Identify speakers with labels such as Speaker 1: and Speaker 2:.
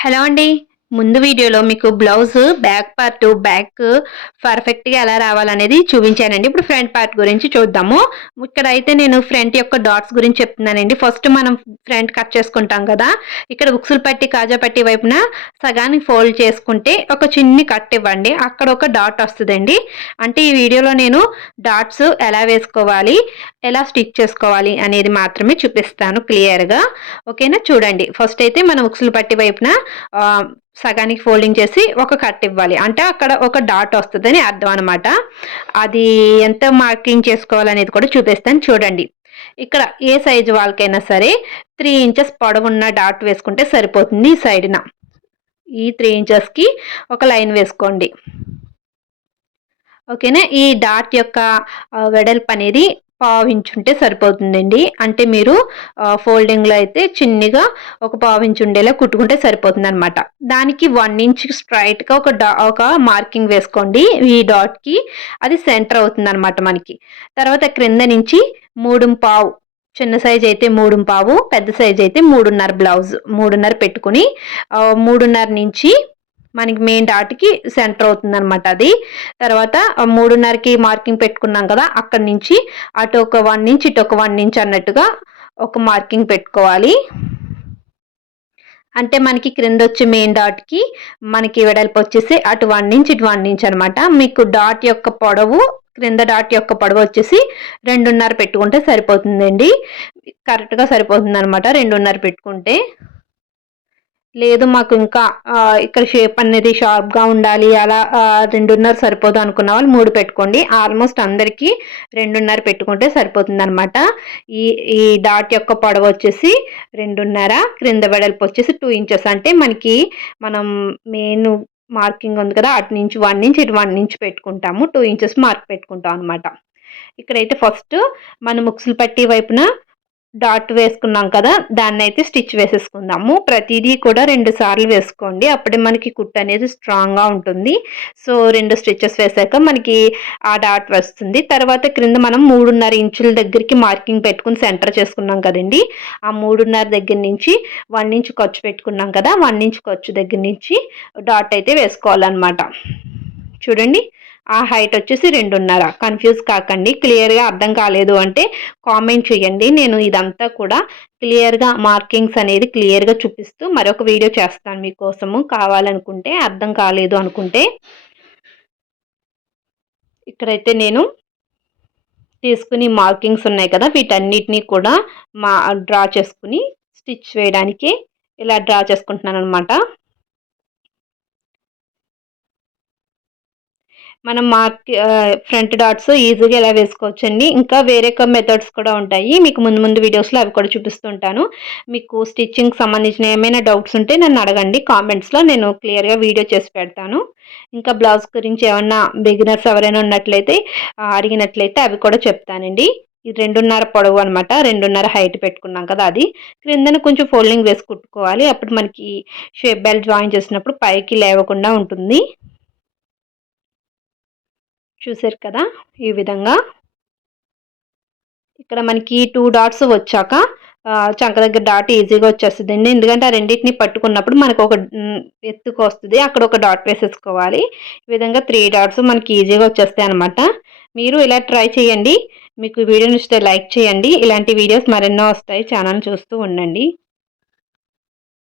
Speaker 1: Hello అండి. ముందు వీడియోలో మీకు బ్లౌజ్ బ్యాక్ పార్ట్ బ్యాక్ పర్ఫెక్ట్గా ఎలా రావాలనేది చూపించానండి. ఇప్పుడు ఫ్రంట్ పార్ట్ గురించి చూద్దాము. ఇక్కడ అయితే నేను ఫ్రంట్ యొక్క డాట్స్ గురించి చెప్తున్నానండి. ఫస్ట్ మనం ఫ్రంట్ కట్ చేసుకుంటాం కదా. ఇక్కడ ఉక్సులు పట్టి కాజా పట్టి వైపున సగానికి ఫోల్డ్ చేసుకుంటే ఒక చిన్ని కట్ ఇవ్వండి. అక్కడ ఒక డాట్ వస్తుందండి. అంటే ఈ వీడియోలో నేను డాట్స్ ఎలా వేసుకోవాలి ఎలా స్టిచ్ చేసుకోవాలి అనేది మాత్రమే చూపిస్తాను క్లియర్గా ఓకేనా చూడండి. ఫస్ట్ అయితే మనం ఉక్సులు పట్టి వైపున సగానికి ఫోల్డింగ్ చేసి ఒక కట్ ఇవ్వాలి. అంటే అక్కడ ఒక డాట్ వస్తుందని అర్థం అనమాట అది ఎంత మార్కింగ్ చేసుకోవాలనేది కూడా చూపిస్తాను చూడండి. ఇక్కడ ఏ సైజు వాళ్ళకైనా సరే త్రీ ఇంచెస్ పొడవున్న డాట్ వేసుకుంటే సరిపోతుంది ఈ సైడ్న. ఈ త్రీ ఇంచెస్కి ఒక లైన్ వేసుకోండి. ఓకేనా? ఈ డాట్ యొక్క వెడల్పు అనేది పావించుంటే సరిపోతుందండి. అంటే మీరు ఫోల్డింగ్లో అయితే చిన్నగా ఒక పావించుండేలా కుట్టుకుంటే సరిపోతుంది అనమాట దానికి వన్ ఇంచ్ స్ట్రైట్గా ఒక డా ఒక మార్కింగ్ వేసుకోండి. ఈ డాట్కి అది సెంటర్ అవుతుంది అనమాట మనకి. తర్వాత క్రింద నుంచి మూడు పావు చిన్న సైజ్ అయితే మూడు పావు పెద్ద సైజ్ అయితే మూడున్నర బ్లౌజ్ మూడున్నర పెట్టుకుని మూడున్నర నుంచి మనకి మెయిన్ డాట్కి సెంటర్ అవుతుంది అనమాట అది. తర్వాత మూడున్నరకి మార్కింగ్ పెట్టుకున్నాం కదా అక్కడి నుంచి అటు ఒక వన్ ఇంచ్ ఇటు ఒక వన్ ఇంచ్ అన్నట్టుగా ఒక మార్కింగ్ పెట్టుకోవాలి. అంటే మనకి క్రింద వచ్చే మెయిన్ డాట్కి మనకి వెడల్పు వచ్చేసి అటు వన్ ఇంచ్ ఇటు వన్ ఇంచ్ అనమాట మీకు డాట్ యొక్క పొడవు క్రింద డాట్ యొక్క పొడవు వచ్చేసి రెండున్నర పెట్టుకుంటే సరిపోతుందండి. కరెక్ట్గా సరిపోతుంది అనమాట రెండున్నర పెట్టుకుంటే. లేదు మాకు ఇంకా ఇక్కడ షేప్ అనేది షార్ప్గా ఉండాలి అలా రెండున్నర సరిపోదు అనుకున్న వాళ్ళు మూడు పెట్టుకోండి. ఆల్మోస్ట్ అందరికీ రెండున్నర పెట్టుకుంటే సరిపోతుంది అనమాట ఈ ఈ డాట్ యొక్క పొడవు వచ్చేసి రెండున్నర క్రింద వెడల్పు వచ్చేసి టూ ఇంచెస్ అంటే మనకి మనం మెయిన్ మార్కింగ్ ఉంది కదా అటు నుంచి వన్ ఇంచ్ ఇటు వన్ ఇంచ్ పెట్టుకుంటాము. టూ ఇంచెస్ మార్క్ పెట్టుకుంటాం అనమాట ఇక్కడైతే ఫస్ట్ మనం ముక్సులు పట్టి వైపున డాట్ వేసుకున్నాం కదా దాన్ని అయితే స్టిచ్ వేసేసుకుందాము. ప్రతిదీ కూడా రెండు సార్లు వేసుకోండి. అప్పుడే మనకి కుట్ అనేది స్ట్రాంగ్గా ఉంటుంది. సో రెండు స్టిచ్చెస్ వేసాక మనకి ఆ డాట్ వస్తుంది. తర్వాత క్రింద మనం మూడున్నర ఇంచుల దగ్గరికి మార్కింగ్ పెట్టుకుని సెంటర్ చేసుకున్నాం కదండి. ఆ మూడున్నర దగ్గర నుంచి వన్ ఇంచ్ ఖర్చు పెట్టుకున్నాం కదా వన్ ఇంచ్ ఖర్చు దగ్గర నుంచి డాట్ అయితే వేసుకోవాలన్నమాట. చూడండి ఆ హైట్ వచ్చేసి రెండున్నర. కన్ఫ్యూజ్ కాకండి క్లియర్గా అర్థం కాలేదు అంటే కామెంట్ చేయండి. నేను ఇదంతా కూడా క్లియర్గా మార్కింగ్స్ అనేది క్లియర్గా చూపిస్తూ మరొక వీడియో చేస్తాను మీకోసము. కావాలనుకుంటే అర్థం కాలేదు అనుకుంటే ఇక్కడైతే నేను తీసుకుని మార్కింగ్స్ ఉన్నాయి కదా వీటన్నిటినీ కూడా మా డ్రా చేసుకుని స్టిచ్ వేయడానికి ఇలా డ్రా చేసుకుంటున్నాను అనమాట మనం మార్క్ ఫ్రంట్ డాట్స్ ఈజీగా ఎలా వేసుకోవచ్చు అండి ఇంకా వేరే మెథడ్స్ కూడా ఉంటాయి. మీకు ముందు ముందు వీడియోస్లో అవి కూడా చూపిస్తుంటాను. మీకు స్టిచ్చింగ్ సంబంధించిన ఏమైనా డౌట్స్ ఉంటే నన్ను అడగండి. కామెంట్స్లో నేను క్లియర్గా వీడియో చేసి పెడతాను. ఇంకా బ్లౌజ్ గురించి ఏమన్నా బిగినర్స్ ఎవరైనా ఉన్నట్లయితే అడిగినట్లయితే అవి కూడా చెప్తానండి. ఇది రెండున్నర పొడవు అనమాట రెండున్నర హైట్ పెట్టుకున్నాం కదా అది. క్రిందన కొంచెం ఫోల్డింగ్ వేసి కుట్టుకోవాలి. అప్పుడు మనకి షేప్ బెల్ట్ జాయిన్ చేసినప్పుడు పైకి లేవకుండా ఉంటుంది. చూసారు కదా ఈ విధంగా. ఇక్కడ మనకి టూ డాట్స్ వచ్చాక చంక దగ్గర డాట్ ఈజీగా వచ్చేస్తుంది అండి ఎందుకంటే ఆ రెండింటిని పట్టుకున్నప్పుడు మనకు ఒక ఎత్తుకు వస్తుంది. అక్కడ ఒక డాట్ వేసేసుకోవాలి. ఈ విధంగా త్రీ డాట్స్ మనకి ఈజీగా వచ్చేస్తాయి అనమాట మీరు ఇలా ట్రై చేయండి. మీకు వీడియో నచ్చితే లైక్ చేయండి. ఇలాంటి వీడియోస్ మరెన్నో వస్తాయి. ఛానల్ చూస్తూ ఉండండి.